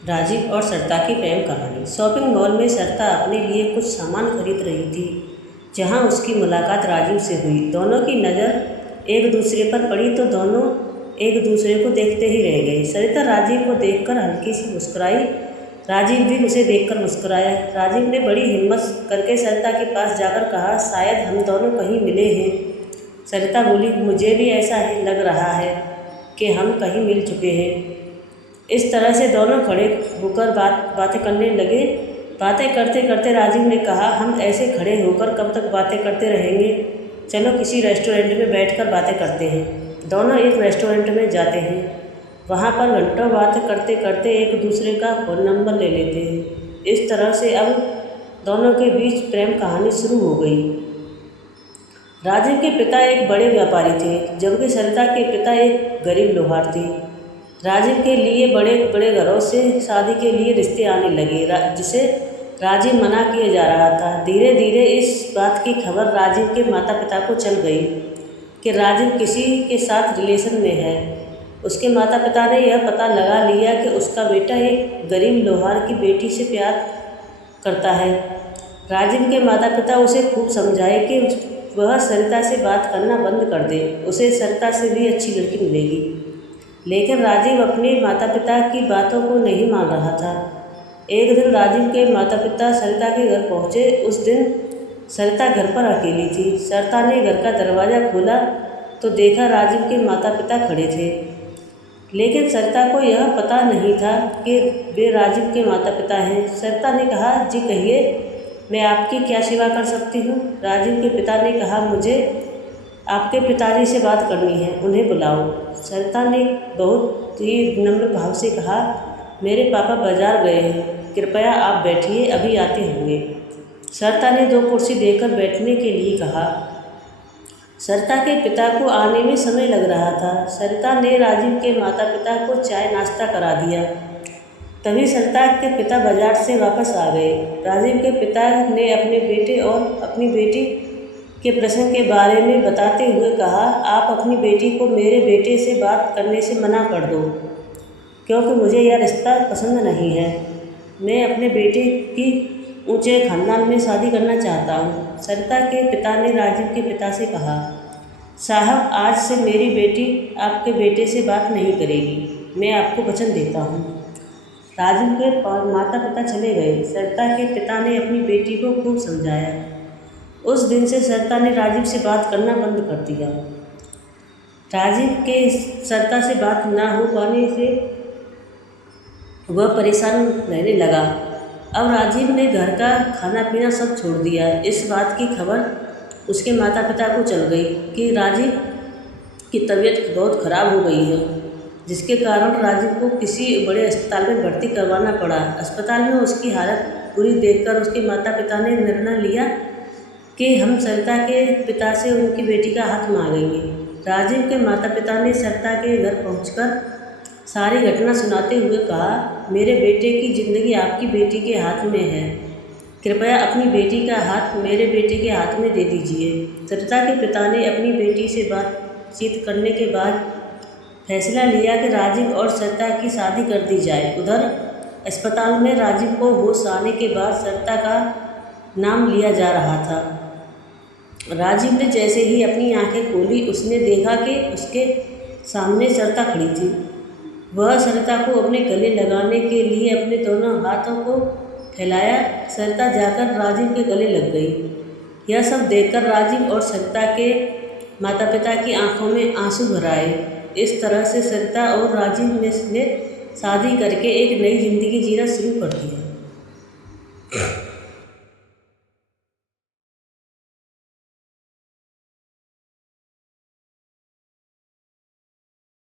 राजीव और सरिता की प्रेम कहानी। शॉपिंग मॉल में सरिता अपने लिए कुछ सामान खरीद रही थी, जहां उसकी मुलाकात राजीव से हुई। दोनों की नज़र एक दूसरे पर पड़ी तो दोनों एक दूसरे को देखते ही रह गए। सरिता राजीव को देखकर हल्की सी मुस्कुराई, राजीव भी उसे देखकर मुस्कुराया। राजीव ने बड़ी हिम्मत करके सरिता के पास जाकर कहा, शायद हम दोनों कहीं मिले हैं। सरिता बोली, मुझे भी ऐसा ही लग रहा है कि हम कहीं मिल चुके हैं। इस तरह से दोनों खड़े होकर बातें करने लगे। बातें करते करते राजीव ने कहा, हम ऐसे खड़े होकर कब तक बातें करते रहेंगे? चलो किसी रेस्टोरेंट में बैठकर बातें करते हैं। दोनों एक रेस्टोरेंट में जाते हैं। वहाँ पर घंटों बातें करते करते एक दूसरे का फ़ोन नंबर ले लेते हैं। इस तरह से अब दोनों के बीच प्रेम कहानी शुरू हो गई। राजीव के पिता एक बड़े व्यापारी थे, जबकि सरिता के पिता एक गरीब लोहार थे। राजीव के लिए बड़े बड़े घरों से शादी के लिए रिश्ते आने लगे, जिसे राजीव मना किया जा रहा था। धीरे धीरे इस बात की खबर राजीव के माता पिता को चल गई कि राजीव किसी के साथ रिलेशन में है। उसके माता पिता ने यह पता लगा लिया कि उसका बेटा एक गरीब लोहार की बेटी से प्यार करता है। राजीव के माता पिता उसे खूब समझाए कि वह सरिता से बात करना बंद कर दे, उसे सरिता से भी अच्छी लड़की मिलेगी। लेकिन राजीव अपने माता पिता की बातों को नहीं मान रहा था। एक दिन राजीव के माता पिता सरिता के घर पहुँचे। उस दिन सरिता घर पर अकेली थी। सरिता ने घर का दरवाज़ा खोला तो देखा राजीव के माता पिता खड़े थे, लेकिन सरिता को यह पता नहीं था कि वे राजीव के माता पिता हैं। सरिता ने कहा, जी कहिए, मैं आपकी क्या सेवा कर सकती हूँ? राजीव के पिता ने कहा, मुझे आपके पिताजी से बात करनी है, उन्हें बुलाओ। सरिता ने बहुत ही विनम्र भाव से कहा, मेरे पापा बाजार गए हैं, कृपया आप बैठिए, अभी आते होंगे। सरिता ने 2 कुर्सी देकर बैठने के लिए कहा। सरिता के पिता को आने में समय लग रहा था। सरिता ने राजीव के माता पिता को चाय नाश्ता करा दिया। तभी सरिता के पिता बाजार से वापस आ गए। राजीव के पिता ने अपने बेटे और अपनी बेटी के प्रश्न के बारे में बताते हुए कहा, आप अपनी बेटी को मेरे बेटे से बात करने से मना कर दो, क्योंकि मुझे यह रिश्ता पसंद नहीं है। मैं अपने बेटे की ऊंचे खानदान में शादी करना चाहता हूँ। सरिता के पिता ने राजीव के पिता से कहा, साहब, आज से मेरी बेटी आपके बेटे से बात नहीं करेगी, मैं आपको वचन देता हूँ। राजीव के माता पिता चले गए। सरिता के पिता ने अपनी बेटी को खूब समझाया। उस दिन से सरिता ने राजीव से बात करना बंद कर दिया। राजीव के सरिता से बात ना हो पाने से वह परेशान रहने लगा। अब राजीव ने घर का खाना पीना सब छोड़ दिया। इस बात की खबर उसके माता पिता को चल गई कि राजीव की तबीयत बहुत खराब हो गई है, जिसके कारण राजीव को किसी बड़े अस्पताल में भर्ती करवाना पड़ा। अस्पताल में उसकी हालत बुरी देखकर उसके माता पिता ने निर्णय लिया कि हम सरिता के पिता से उनकी बेटी का हाथ मांगेंगे। राजीव के माता पिता ने सरिता के घर पहुंचकर सारी घटना सुनाते हुए कहा, मेरे बेटे की ज़िंदगी आपकी बेटी के हाथ में है, कृपया अपनी बेटी का हाथ मेरे बेटे के हाथ में दे दीजिए। सरिता के पिता ने अपनी बेटी से बातचीत करने के बाद फैसला लिया कि राजीव और सरिता की शादी कर दी जाए। उधर अस्पताल में राजीव को होश आने के बाद सरिता का नाम लिया जा रहा था। राजीव ने जैसे ही अपनी आंखें खोली, उसने देखा कि उसके सामने सरिता खड़ी थी। वह सरिता को अपने गले लगाने के लिए अपने दोनों हाथों को फैलाया। सरिता जाकर राजीव के गले लग गई। यह सब देखकर राजीव और सरिता के माता पिता की आंखों में आंसू भर आए। इस तरह से सरिता और राजीव ने शादी करके एक नई जिंदगी जीना शुरू कर दिया।